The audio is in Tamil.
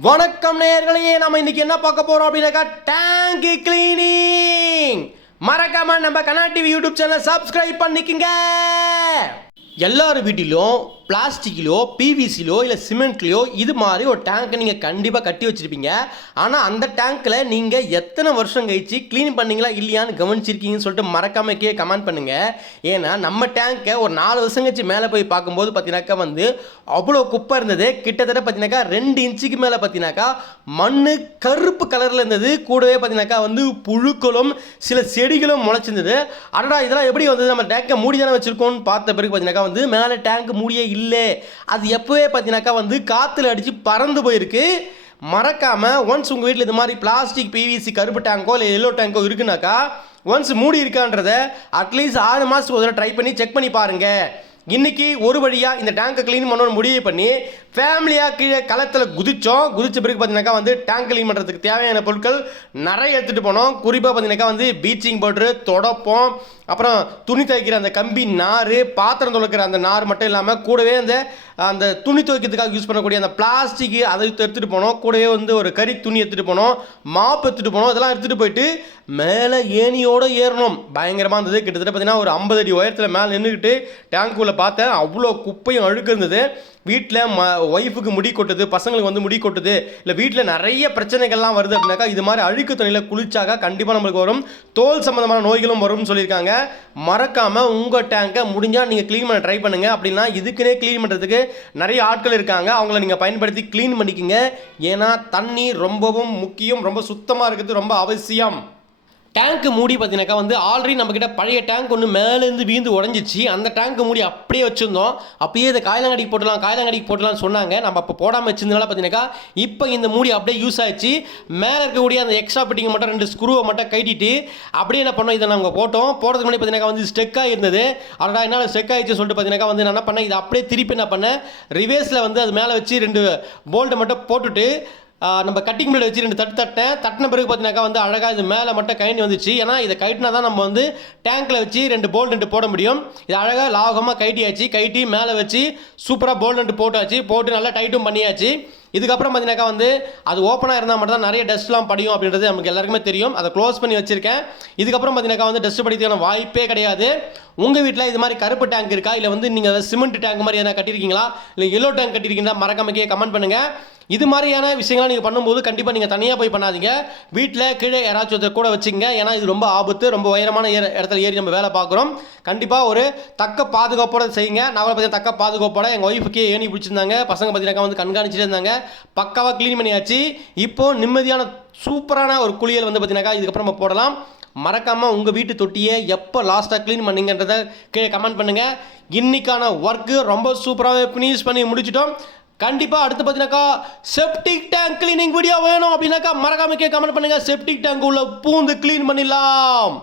வணக்கம் நேயர்களே, நம்ம இன்னைக்கு என்ன பார்க்க போறோம் அப்படின்னாக்கா டேங்க் கிளீனிங். மறக்காம நம்ம கனா டிவி யூடியூப் சேனல் சப்ஸ்கிரைப் பண்ணிக்கங்க. எல்லார் வீட்டிலும் பிளாஸ்டிக்லையோ பிவிசிலையோ இல்லை சிமெண்ட்லையோ இது மாதிரி ஒரு டேங்க்கை நீங்கள் கண்டிப்பாக கட்டி வச்சுருப்பீங்க. ஆனால் அந்த டேங்க்கில் நீங்கள் எத்தனை வருஷம் கழிச்சு க்ளீன் பண்ணீங்களா இல்லையான்னு கவனிச்சிருக்கீங்கன்னு சொல்லிட்டு மறக்காம கமெண்ட் பண்ணுங்கள். ஏன்னா நம்ம டேங்க்கை ஒரு 4 வருஷம் கழிச்சு மேலே போய் பார்க்கும்போது பார்த்தீங்கன்னாக்கா அவ்வளோ குப்பை இருந்தது. கிட்டத்தட்ட பார்த்தீங்கன்னாக்கா 2 இன்ச்சுக்கு மேலே பார்த்தீங்கன்னாக்கா மண் கருப்பு கலரில் இருந்தது. கூடவே பார்த்தீங்கன்னாக்கா புழுக்களும் சில செடிகளும் முளைச்சிருந்தது. அடடா இதெல்லாம் எப்படி வந்தது, நம்ம டேங்கை மூடி தானே வச்சுருக்கோம்னு பார்த்த பிறகு பார்த்தீங்கன்னாக்கா மேலே டேங்க் மூடியே இல்லை. அது எப்போவே பார்த்தீங்கன்னாக்கா காற்றுல அடித்து பறந்து போயிருக்கு. மறக்காமல் ஒன்ஸ் உங்கள் வீட்டில் இது மாதிரி பிளாஸ்டிக் பிவிசி கருப்பு டேங்கோ இல்லை எல்லோ டேங்கோ இருக்குனாக்கா ஒன்ஸ் மூடி இருக்கான்றதை அட்லீஸ்ட் 6 மாதத்துக்கு ஒரு தடவை ட்ரை பண்ணி செக் பண்ணி பாருங்கள். இன்றைக்கி ஒரு வழியாக இந்த டேங்கை க்ளீன் பண்ணணும்னு முடிவு பண்ணி ஃபேமிலியாக கீழே களத்தில் குதித்த பிறகு பார்த்தீங்கன்னாக்கா டேங்க் க்ளீன் பண்ணுறதுக்கு தேவையான பொருட்கள் நிறைய எடுத்துகிட்டு போனோம். குறிப்பாக பார்த்தீங்கன்னாக்கா பீச்சிங் பவுட்ரு, தொடப்பம், அப்புறம் துணி துவைக்கிற அந்த கம்பி நார், பாத்திரம் துவைக்கிற அந்த நார் மட்டும் இல்லாமல் கூடவே அந்த துணி துவைக்கிறதுக்காக யூஸ் பண்ணக்கூடிய அந்த பிளாஸ்டிக் அதை எடுத்துகிட்டு போனோம். கூடவே ஒரு கறி துணி எடுத்துகிட்டு போனோம், மாப்பு எடுத்துகிட்டு போனோம். இதெல்லாம் எடுத்துகிட்டு போயிட்டு மேலே ஏணியோடு ஏறணும். பயங்கரமாக இருந்தது. கிட்டத்தட்ட பார்த்தீங்கன்னா ஒரு 50 அடி உயரத்தில் மேலே நின்றுக்கிட்டு டேங்க்குள்ளே பார்த்தேன். அவ்வளோ குப்பையும் அழுக்கு இருந்தது. வீட்டில் ஒய்ஃபுக்கு முடி கொட்டுது, பசங்களுக்கு முடி கொட்டுது, இல்லை வீட்டில் நிறைய பிரச்சனைகள்லாம் வருது அப்படின்னாக்கா இது மாதிரி அழுக்கு தண்ணியில் குளிச்சாக்கா கண்டிப்பாக நம்மளுக்கு வரும் தோல் சம்மந்தமான நோய்களும் வரும்னு சொல்லியிருக்காங்க. மறக்காமல் உங்கள் டேங்கை முடிஞ்சால் நீங்கள் க்ளீன் பண்ண ட்ரை பண்ணுங்கள். அப்படின்னா இதுக்குன்னே க்ளீன் பண்ணுறதுக்கு நிறைய ஆட்கள் இருக்காங்க. அவங்கள நீங்கள் பயன்படுத்தி க்ளீன் பண்ணிக்கோங்க. ஏன்னா தண்ணி ரொம்பவும் முக்கியம், ரொம்ப சுத்தமாக இருக்கிறது ரொம்ப அவசியம். டேங்க்கு மூடி பார்த்தீங்கன்னாக்கா ஆல்ரெடி நம்மக்கிட்ட பழைய டேங்க் ஒன்று மேலேருந்து வீந்து உடஞ்சிச்சு. அந்த டேங்க்கு மூடி அப்படியே வச்சுருந்தோம். அப்பயே இதை காயலாங்கடிக்கு போட்டலாம்னு சொன்னாங்க. நம்ம அப்போ போடாமல் வச்சிருந்தனால பார்த்தீங்கன்னாக்கா இப்போ இந்த மூடி அப்படியே யூஸ் ஆகிடுச்சு. மேலே இருக்கக்கூடிய அந்த எக்ஸ்ட்ரா பிட்டிங்கை மட்டும் 2 ஸ்க்ரூவை மட்டும் கட்டிட்டு அப்படியே என்ன பண்ணோம், இதை நாங்கள் போடுறதுக்கு முன்னாடி பார்த்தீங்கன்னாக்கா ஸ்டெக்காக இருந்தது. அதனால் என்ன ஸ்டெக் ஆகிடுச்சு சொல்லிட்டு பார்த்தீங்கன்னாக்கா நான் என்ன பண்ணேன், இதை அப்படியே திருப்பி என்ன பண்ணேன், ரிவேர்ஸில் அது மேலே வச்சு 2 போல்ட்டை மட்டும் போட்டுட்டு நம்ம கட்டிங் பிளேட் வச்சு 2 தட்டின பிறகு பார்த்தீங்கன்னாக்கா அழகாக இது மேலே மட்டும் கைண்டி வந்துச்சு. ஏன்னா இதை கைட்டினா தான் நம்ம டேங்க்கில் வச்சு 2 போல்ட் 2 போட முடியும். இது அழகாக லாகமாக கைட்டி மேலே வச்சு சூப்பராக போல்ட் 2 போட்டு நல்லா டைட்டும் பண்ணியாச்சு. இதுக்கப்புறம் பார்த்தீங்கன்னாக்கா அது ஓப்பனாக இருந்தால் மட்டும் தான் நிறைய டஸ்ட்லாம் படியும் அப்படின்றது நமக்கு எல்லாருக்குமே தெரியும். அதை க்ளோஸ் பண்ணி வச்சுருக்கேன். இதுக்கப்புறம் பார்த்தீங்கன்னாக்கா டஸ்ட் படிக்கிறதுக்கான வாய்ப்பே கிடையாது. உங்கள் வீட்டில் இது மாதிரி கருப்பு டேங்க் இருக்கா, இல்லை நீங்கள் சிமெண்ட் டேங்க் மாதிரி எதனா கட்டியிருக்கீங்களா, இல்லை எல்லோ டேங்க் கட்டியிருக்கீங்களா, மறக்காம கமெண்ட் பண்ணுங்கள். இது மாதிரியான விஷயங்களை நீங்கள் பண்ணும்போது கண்டிப்பாக நீங்கள் தனியாக போய் பண்ணாதீங்க. வீட்டில் கீழே யாராச்சும் ஒருத்தர் கூட வச்சுங்க. ஏன்னா இது ரொம்ப ஆபத்து. ரொம்ப உயரமான இடத்துல ஏறி நம்ம வேலை பார்க்குறோம். கண்டிப்பாக ஒரு தக்க பாதுகாப்போட செய்யுங்க. நான் பார்த்தீங்கன்னா தக்க பாதுகாப்போட எங்கள் ஒய்ஃபுக்கே ஏணி பிடிச்சிருந்தாங்க. பசங்க பார்த்தீங்கன்னா கண்காணிச்சுட்டு இருந்தாங்க. பக்காவாக க்ளீன் பண்ணியாச்சு. இப்போது நிம்மதியான சூப்பரான ஒரு குளியல் பார்த்தீங்கன்னாக்கா இதுக்கப்புறம் நம்ம போடலாம். மறக்காமல் உங்கள் வீட்டு தொட்டியை எப்போ லாஸ்ட்டாக க்ளீன் பண்ணிங்கன்றதை கீழே கமெண்ட் பண்ணுங்கள். இன்றைக்கான ஒர்க்கு ரொம்ப சூப்பராகவே ஃபினிஷ் பண்ணி முடிச்சிட்டோம். கண்டிப்பாக அடுத்து பார்த்தீங்கன்னாக்கா செப்டிக் டேங்க் கிளீனிங் வீடியோ வேணும் அப்படின்னாக்கா மறக்காம கமெண்ட் பண்ணுங்கள். செப்டிக் டேங்க் உள்ள பூந்து க்ளீன் பண்ணிடலாம்.